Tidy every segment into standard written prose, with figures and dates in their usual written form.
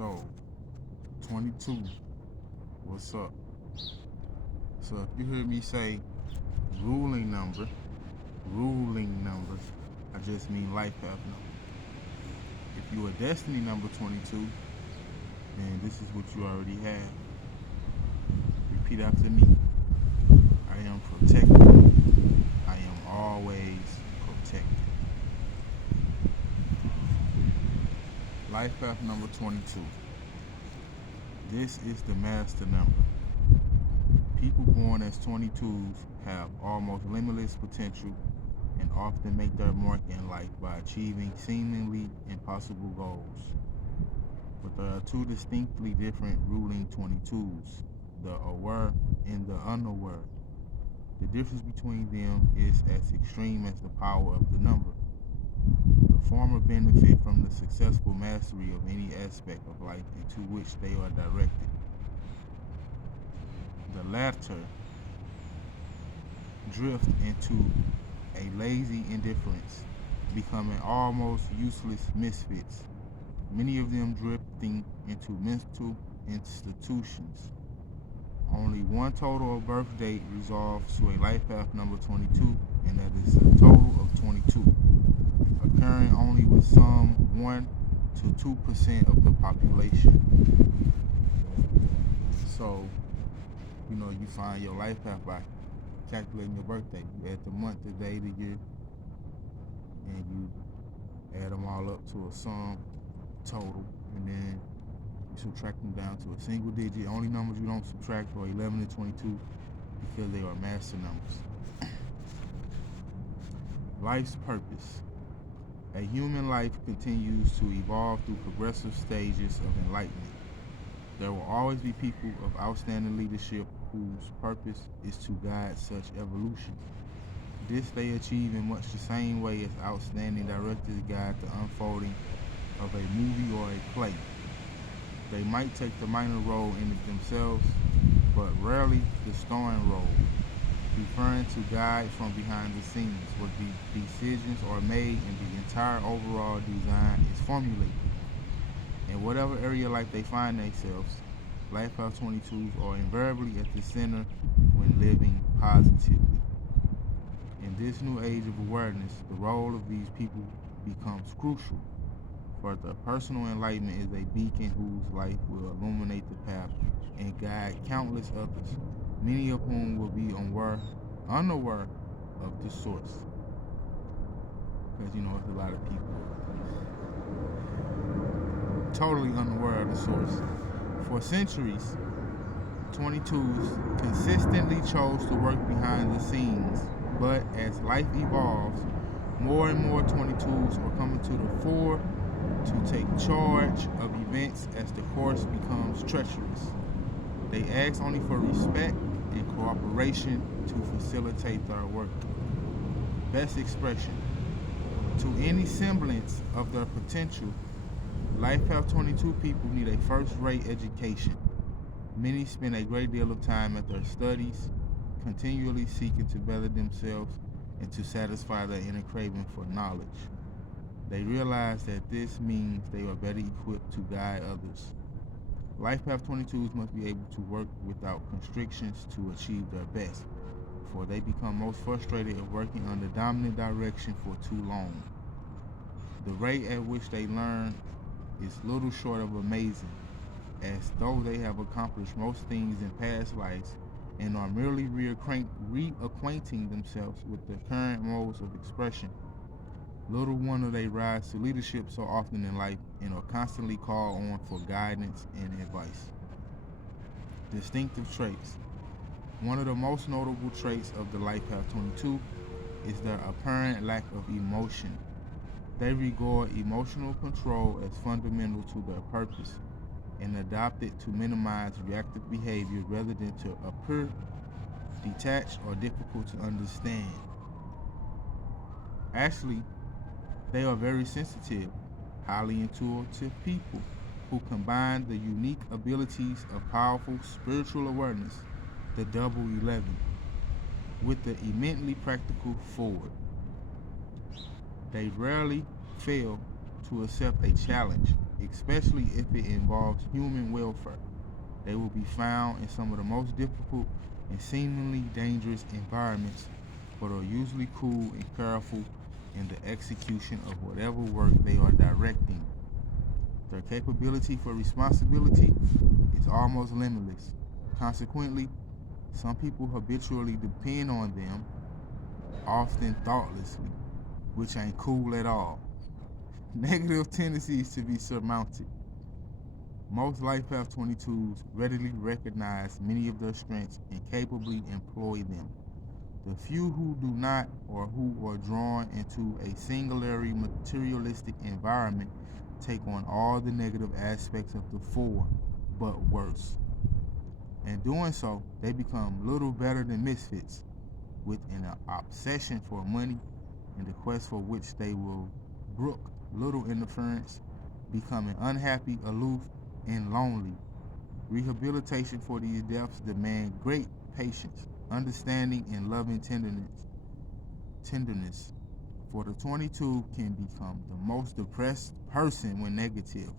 So, 22, what's up? So, if you hear me say ruling number, I just mean life path number. If you are destiny number 22, then this is what you already have. Repeat after me. I am protected. I am always protected. Life path number 22. This is the master number. People born as 22s have almost limitless potential and often make their mark in life by achieving seemingly impossible goals. But there are two distinctly different ruling 22s, the aware and the unaware. The difference between them is as extreme as the power of the number. The former benefit from the successful mastery of any aspect of life into which they are directed. The latter drift into a lazy indifference, becoming almost useless misfits, many of them drifting into mental institutions. Only one total of birth date resolves to a life path number 22, and that is a total of 22, occurring only with some 1 to 2% of the population. So, you find your life path by calculating your birthday. You add the month, the day, the year, and you add them all up to a sum total, and then you subtract them down to a single digit. Only numbers you don't subtract are 11 and 22 because they are master numbers. Life's purpose. A human life continues to evolve through progressive stages of enlightenment. There will always be people of outstanding leadership whose purpose is to guide such evolution. This they achieve in much the same way as outstanding directors guide the unfolding of a movie or a play. They might take the minor role in it themselves, but rarely the starring role, preferring to guide from behind the scenes where the decisions are made and the entire overall design is formulated. In whatever area life they find themselves, Life Path 22s are invariably at the center when living positively. In this new age of awareness, the role of these people becomes crucial, for their personal enlightenment is a beacon whose light will illuminate the path and guide countless others, many of whom will be unaware of the source. Because it's a lot of people totally unaware of the source. For centuries, 22s consistently chose to work behind the scenes, but as life evolves, more and more 22s are coming to the fore to take charge of events as the course becomes treacherous. They ask only for respect and cooperation to facilitate their work. Best expression. To any semblance of their potential, Life Path 22 people need a first-rate education. Many spend a great deal of time at their studies, continually seeking to better themselves and to satisfy their inner craving for knowledge. They realize that this means they are better equipped to guide others. Life Path 22s must be able to work without constrictions to achieve their best, for they become most frustrated at working under dominant direction for too long. The rate at which they learn is little short of amazing, as though they have accomplished most things in past lives and are merely reacquainting themselves with the current modes of expression. Little wonder they rise to leadership so often in life and are constantly called on for guidance and advice. Distinctive traits. One of the most notable traits of the Life Path 22 is their apparent lack of emotion. They regard emotional control as fundamental to their purpose and adopt it to minimize reactive behavior rather than to appear detached or difficult to understand. Actually, they are very sensitive, highly intuitive people who combine the unique abilities of powerful spiritual awareness, the double 11, with the immensely practical forward. They rarely fail to accept a challenge, especially if it involves human welfare. They will be found in some of the most difficult and seemingly dangerous environments, but are usually cool and careful in the execution of whatever work they are directing. Their capability for responsibility is almost limitless. Consequently, some people habitually depend on them, often thoughtlessly, which ain't cool at all. Negative tendencies to be surmounted. Most Life Path 22s readily recognize many of their strengths and capably employ them. The few who do not, or who are drawn into a singularly materialistic environment, take on all the negative aspects of the four, but worse. In doing so, they become little better than misfits, with an obsession for money and the quest for which they will brook little interference, becoming unhappy, aloof, and lonely. Rehabilitation for these depths demand great patience, understanding, and loving tenderness. For the 22 can become the most depressed person when negative.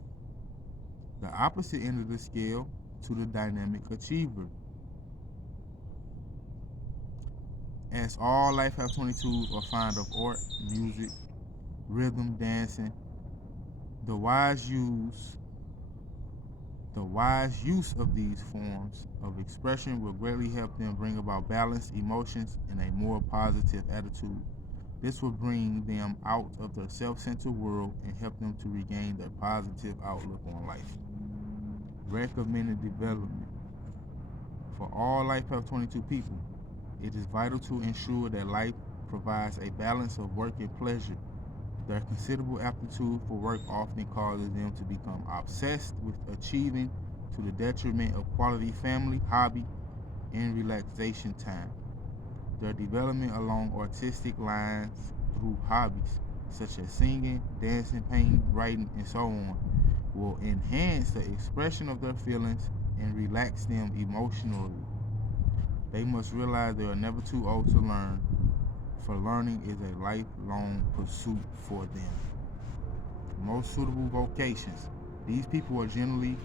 The opposite end of the scale to the dynamic achiever. As all Life Path 22s are fond of art, music, rhythm, dancing, the wise use of these forms of expression will greatly help them bring about balanced emotions and a more positive attitude. This will bring them out of their self-centered world and help them to regain their positive outlook on life. Recommended development. For all Life Path 22 people, it is vital to ensure that life provides a balance of work and pleasure. Their considerable aptitude for work often causes them to become obsessed with achieving to the detriment of quality family, hobby, and relaxation time. Their development along artistic lines through hobbies such as singing, dancing, painting, writing, and so on will enhance the expression of their feelings and relax them emotionally. They must realize they are never too old to learn, for learning is a lifelong pursuit for them. Most suitable vocations. These people are generally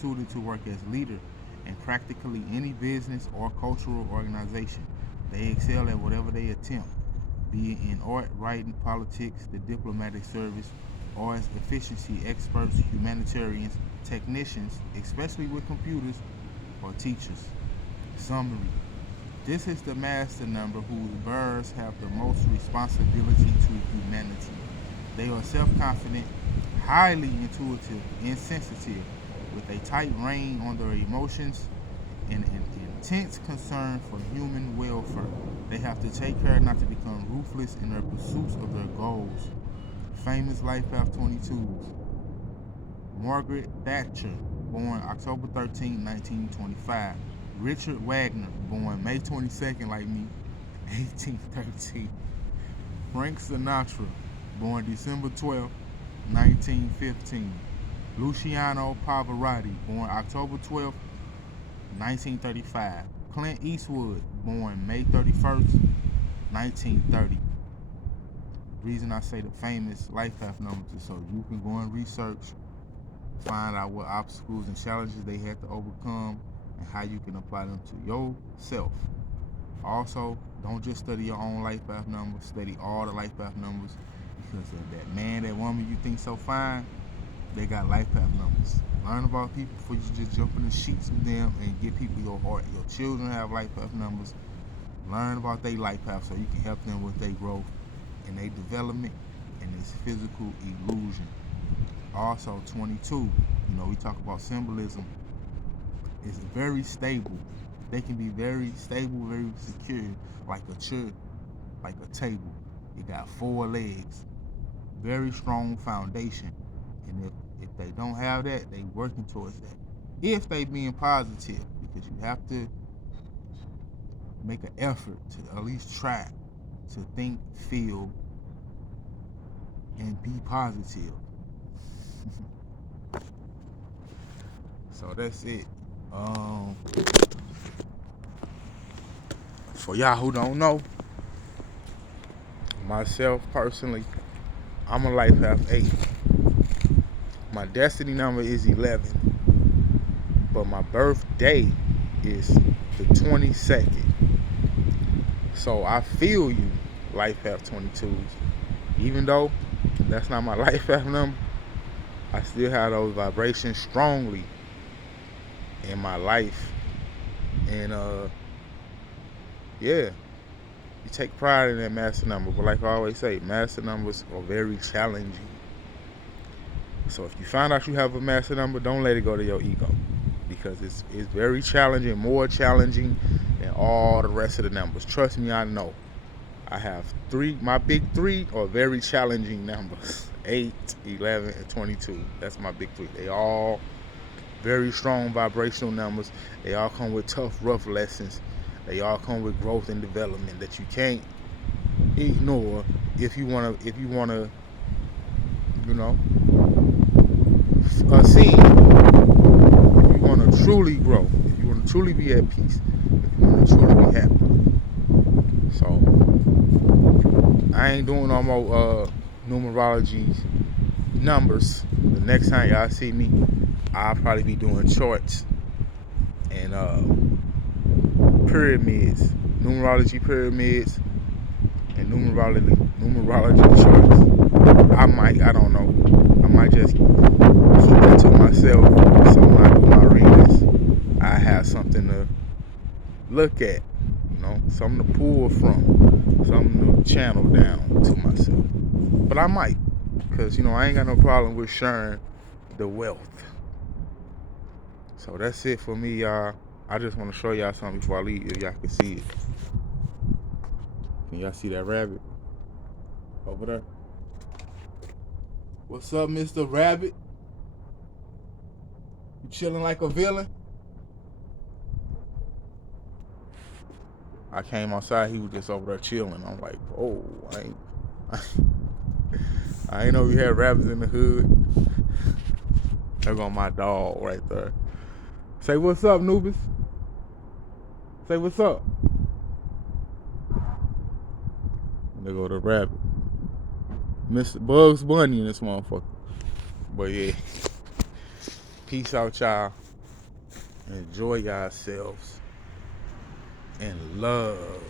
suited to work as leader in practically any business or cultural organization. They excel at whatever they attempt, be it in art, writing, politics, the diplomatic service, or as efficiency experts, humanitarians, technicians, especially with computers, or teachers. Summary. This is the master number whose bearers have the most responsibility to humanity. They are self-confident, highly intuitive, and sensitive, with a tight rein on their emotions and an intense concern for human welfare. They have to take care not to become ruthless in their pursuits of their goals. Famous Life Path 22s. Margaret Thatcher, born October 13, 1925. Richard Wagner, born May 22nd, like me, 1813. Frank Sinatra, born December 12, 1915. Luciano Pavarotti, born October 12, 1935. Clint Eastwood, born May 31st, 1930. Reason I say the famous life path numbers is so you can go and research, find out what obstacles and challenges they had to overcome, and how you can apply them to yourself. Also, don't just study your own life path numbers, study all the life path numbers, because of that man, that woman you think so fine, they got life path numbers. Learn about people before you just jump in the sheets with them and give people your heart. Your children have life path numbers. Learn about their life path so you can help them with their growth and their development and this physical illusion. Also, 22, we talk about symbolism, is very stable. They can be very stable, very secure, like a chair, like a table. It got 4 legs, very strong foundation. And if they don't have that, they working towards that. If they being positive, because you have to make an effort to at least try to think, feel, and be positive. So that's it. For y'all who don't know, myself personally, I'm a life path 8. my destiny number is 11, but my birthday is the 22nd. So I feel you, life path 22s. Even though that's not my life path number, I still have those vibrations strongly in my life. And yeah, you take pride in that master number. But like I always say, master numbers are very challenging. So if you find out you have a master number, don't let it go to your ego, because it's very challenging, more challenging than all the rest of the numbers. Trust me, I know. I have my big three are very challenging numbers. 8, 11, and 22. That's my big three. They all very strong vibrational numbers. They all come with tough, rough lessons. They all come with growth and development that you can't ignore if you wanna, you know, see. If you wanna truly grow, if you wanna truly be at peace, if you wanna truly be happy. So I ain't doing no more numerology numbers. The next time y'all see me, I'll probably be doing charts and pyramids, numerology pyramids, and numerology charts. I don't know. I might just keep that to myself, so when I do my readings, I have something to look at, something to pull from, something to channel down to myself. But I might, because I ain't got no problem with sharing the wealth. So that's it for me, y'all. I just want to show y'all something before I leave, if y'all can see it. Can y'all see that rabbit over there? What's up, Mr. Rabbit? You chilling like a villain? I came outside, he was just over there chilling. I'm like, oh, I ain't know we had rabbits in the hood. There go my dog right there. Say what's up, Nubis. Say what's up. There go the rabbit. Mr. Bugs Bunny in this motherfucker. But yeah. Peace out, y'all. Enjoy yourselves. And love.